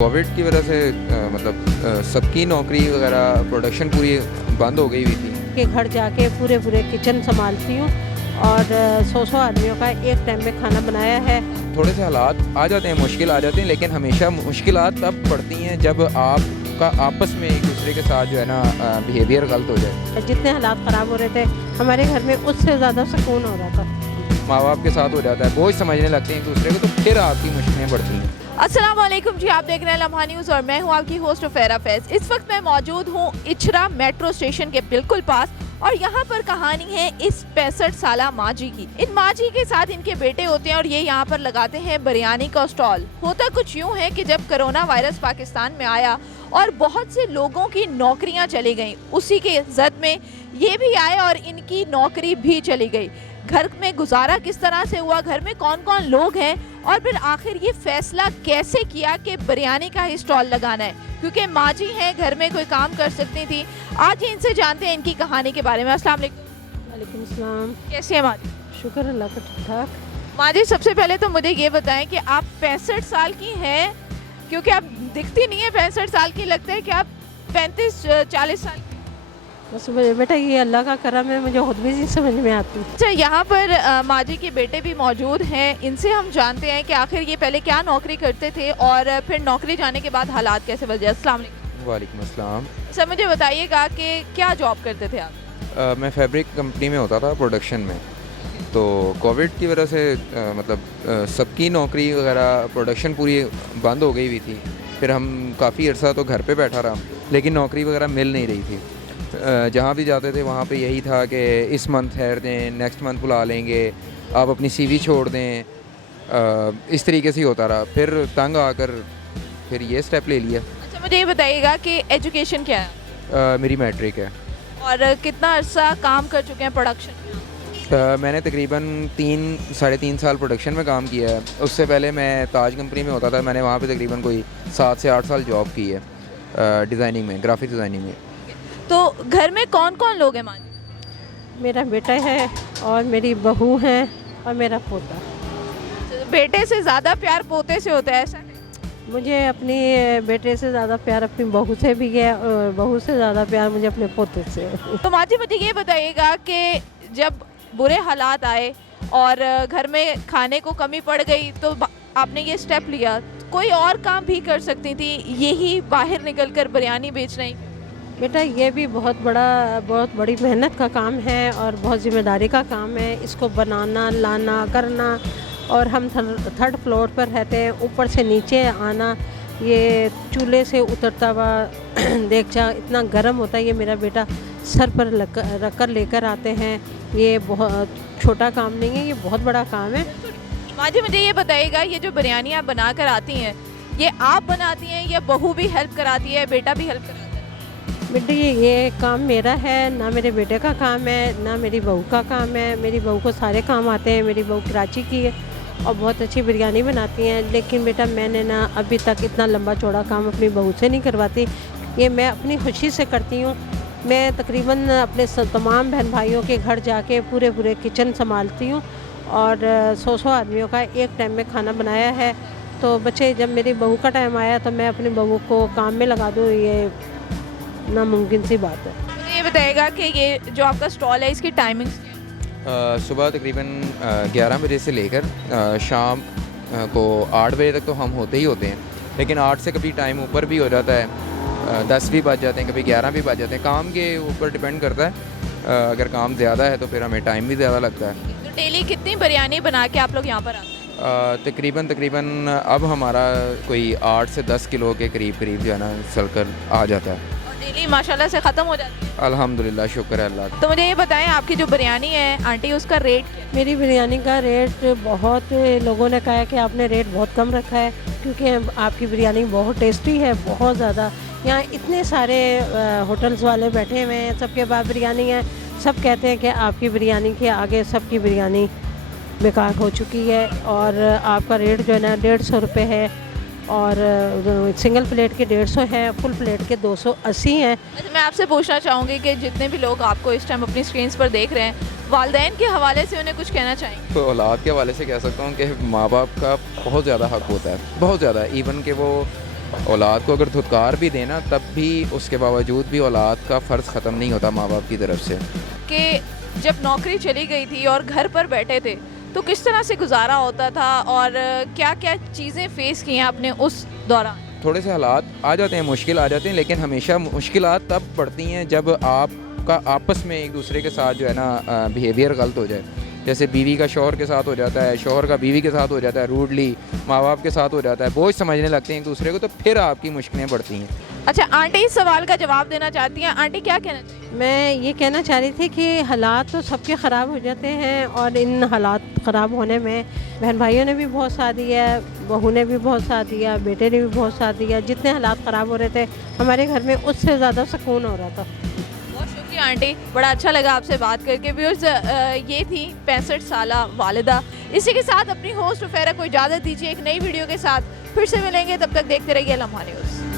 Covid की वजह से सबकी नौकरी वगैरह प्रोडक्शन पूरी बंद हो गई हुई थी। के घर जाके पूरे पूरे किचन संभालती हूँ और 100 आदमियों का एक टाइम में खाना बनाया है। थोड़े से हालात आ जाते हैं, मुश्किल आ जाते हैं, लेकिन हमेशा मुश्किलात तब पड़ती हैं जब आपका आपस में एक दूसरे के साथ जो है ना बिहेवियर गलत हो जाए। जितने हालात ख़राब हो रहे थे हमारे घर में उससे ज़्यादा सुकून हो रहा था। माँ बाप के साथ हो जाता है, बोझ समझने लगते हैं एक दूसरे को, तो फिर आपकी मुश्किलें बढ़ती हैं। अस्सलाम वालेकुम जी, आप देख रहे हैं लम्हा न्यूज़ और मैं हूं आपकी होस्ट फेरा फैज। इस वक्त मैं मौजूद हूं इचरा मेट्रो स्टेशन के बिल्कुल पास और यहाँ पर कहानी है इस 65 साला माँ जी की। इन माँ जी के साथ इनके बेटे होते हैं और ये यहाँ पर लगाते हैं बिरयानी का स्टॉल। होता कुछ यूँ है कि जब कोरोना वायरस पाकिस्तान में आया और बहुत से लोगों की नौकरियाँ चली गईं, उसी के जद में ये भी आए और इनकी नौकरी भी चली गई। घर में गुजारा किस तरह से हुआ, घर में कौन कौन लोग हैं और फिर आखिर ये फैसला कैसे किया कि बिरयानी का ही स्टॉल लगाना है, क्योंकि माँ जी हैं, घर में कोई काम कर सकती थी। आज ही इनसे जानते हैं इनकी कहानी के बारे में। अस्सलाम वालेकुम। वालेकुम सलाम। कैसी है माँ जी? शुक्र अल्लाह का, ठीक ठाक। माँ जी, सबसे पहले तो मुझे ये बताएं कि आप 65 साल की हैं, क्योंकि आप दिखती नहीं है 65 साल की, लगता है कि आप 35-40 साल। बस बेटा ये अल्लाह का करम है, मुझे खुद भी नहीं समझ में आती। अच्छा, यहाँ पर माँ जी के बेटे भी मौजूद हैं, इनसे हम जानते हैं कि आखिर ये पहले क्या नौकरी करते थे और फिर नौकरी जाने के बाद हालात कैसे बदले। अस्सलाम वालेकुम। वालेकुम अस्सलाम। सर, मुझे बताइएगा कि क्या जॉब करते थे आप? मैं फैब्रिक कंपनी में होता था प्रोडक्शन में। तो कोविड की वजह से सबकी नौकरी वगैरह प्रोडक्शन पूरी बंद हो गई हुई थी। फिर हम काफ़ी अर्सा तो घर पे बैठा रहा, लेकिन नौकरी वगैरह मिल नहीं रही थी। जहाँ भी जाते थे वहाँ पे यही था कि इस मंथ ठहर दें, नेक्स्ट मंथ बुला लेंगे, आप अपनी सीवी छोड़ दें। इस तरीके से ही होता रहा। फिर तंग आकर फिर ये स्टेप ले लिया। अच्छा, मुझे ये बताइएगा कि एजुकेशन क्या है मेरी मैट्रिक है। और कितना अर्सा काम कर चुके हैं प्रोडक्शन में? मैंने तकरीबन 3-3.5 साल प्रोडक्शन में काम किया है। उससे पहले मैं ताज कंपनी में होता था, मैंने वहाँ पे तकरीबन कोई 7 से 8 साल जॉब की है डिज़ाइनिंग में, ग्राफिक डिज़ाइनिंग में। तो घर में कौन कौन लोग हैं माँ जी? मेरा बेटा है और मेरी बहू है और मेरा पोता। बेटे से ज़्यादा प्यार पोते से होता है, ऐसा है? मुझे अपनी बेटे से ज़्यादा प्यार अपनी बहू से भी है और बहू से ज़्यादा प्यार मुझे अपने पोते से है। तो माँ जी, मुझे ये बताइएगा कि जब बुरे हालात आए और घर में खाने को कमी पड़ गई तो आपने ये स्टेप लिया, कोई और काम भी कर सकती थी, यही बाहर निकलकर बिरयानी बेचना ही? बेटा ये भी बहुत बड़ी मेहनत का काम है और बहुत ज़िम्मेदारी का काम है। इसको बनाना, लाना, करना, और हम थर्ड फ्लोर पर रहते हैं, ऊपर से नीचे आना, ये चूल्हे से उतरता हुआ देगचा इतना गर्म होता है। ये मेरा बेटा सर पर रख कर लेकर आते हैं। ये बहुत छोटा काम नहीं है, ये बहुत बड़ा काम है। माँ जी, मुझे ये बताइएगा, ये जो बिरयानी आप बना कर आती हैं, ये आप बनाती हैं या बहू भी हेल्प कराती है, बेटा भी हेल्प कराता है? बेटे ये काम मेरा है, ना मेरे बेटे का काम है, ना मेरी बहू का काम है। मेरी बहू को सारे काम आते हैं। मेरी बहू कराची की है और बहुत अच्छी बिरयानी बनाती हैं। लेकिन बेटा मैंने ना अभी तक इतना लंबा चौड़ा काम अपनी बहू से नहीं करवाती। ये मैं अपनी खुशी से करती हूँ। मैं तकरीबन अपने तमाम बहन भाइयों के घर जाके पूरे पूरे किचन संभालती हूँ और 100 आदमियों का एक टाइम में खाना बनाया है। तो बच्चे, जब मेरी बहू का टाइम आया तो मैं अपनी बहू को काम में लगा दूँ, ये नामुमकिन सी बात है। मुझे ये बताइएगा कि ये जो आपका स्टॉल है, इसकी टाइमिंग्स क्या है? सुबह तकरीबन 11 बजे से लेकर शाम को 8 बजे तक तो हम होते ही होते हैं, लेकिन 8 से कभी टाइम ऊपर भी हो जाता है, 10 भी बज जाते हैं, कभी 11 भी बज जाते हैं। काम के ऊपर डिपेंड करता है। अगर काम ज़्यादा है तो फिर हमें टाइम भी ज़्यादा लगता है। तो डेली कितनी बिरयानी बना के आप लोग यहाँ पर आते हैं? तकरीबन अब हमारा कोई 8 से 10 किलो के करीब जो है ना चलकर आ जाता है। और डेली माशाल्लाह से ख़त्म हो जाती है? अल्हम्दुलिल्लाह, शुक्र है अल्लाह का। तो मुझे ये बताएं, आपकी जो बिरयानी है आंटी, उसका रेट क्या है? मेरी बिरयानी का रेट, बहुत लोगों ने कहा है कि आपने रेट बहुत कम रखा है, क्योंकि आपकी बिरयानी बहुत टेस्टी है, बहुत ज़्यादा। यहाँ इतने सारे होटल्स वाले बैठे हुए हैं, सबके पास बिरयानी है, सब कहते हैं कि आपकी बिरयानी के आगे सबकी बिरयानी बेकार हो चुकी है। और आपका रेट जो है ना 150 रुपये है और सिंगल प्लेट के 150 है, फुल प्लेट के 280 हैं। अच्छा, मैं आपसे पूछना चाहूँगी कि जितने भी लोग आपको इस टाइम अपनी स्क्रीन्स पर देख रहे हैं, वालिदैन के हवाले से उन्हें कुछ कहना चाहेंगे? तो औलाद के हवाले से कह सकता हूँ कि माँ बाप का बहुत ज़्यादा हक़ होता है, बहुत ज़्यादा। इवन कि वो औलाद को अगर धुतकार भी देना तब भी उसके बावजूद भी औलाद का फ़र्ज़ ख़त्म नहीं होता माँ बाप की तरफ से। कि जब नौकरी चली गई थी और घर पर बैठे थे तो किस तरह से गुजारा होता था और क्या क्या चीज़ें फेस की हैं आपने उस दौरान? थोड़े से हालात आ जाते हैं, मुश्किल आ जाते हैं, लेकिन हमेशा मुश्किलात तब पड़ती हैं जब आपका आपस में एक दूसरे के साथ जो है ना बिहेवियर गलत हो जाए। जैसे बीवी का शौहर के साथ हो जाता है, शौहर का बीवी के साथ हो जाता है, रूडली माँ बाप के साथ हो जाता है, बोझ समझने लगते हैं एक दूसरे को, तो फिर आपकी मुश्किलें बढ़ती हैं। अच्छा आंटी इस सवाल का जवाब देना चाहती हैं। आंटी क्या कहना चाहिए? मैं ये कहना चाह रही थी कि हालात तो सबके ख़राब हो जाते हैं और इन हालात ख़राब होने में बहन भाइयों ने भी बहुत साथ दिया, बहू ने भी बहुत साथ दिया, बेटे ने भी बहुत साथ दिया। जितने हालात ख़राब हो रहे थे हमारे घर में उससे ज़्यादा सुकून हो रहा था। बहुत शुक्रिया आंटी, बड़ा अच्छा लगा आपसे बात करके। व्यूअर्स ये थी 65 साला वालिदा। इसी के साथ अपनी होस्ट फैरा को इजाज़त दीजिए। एक नई वीडियो के साथ फिर से मिलेंगे, तब तक देखते रहिए लम्हा न्यूज़।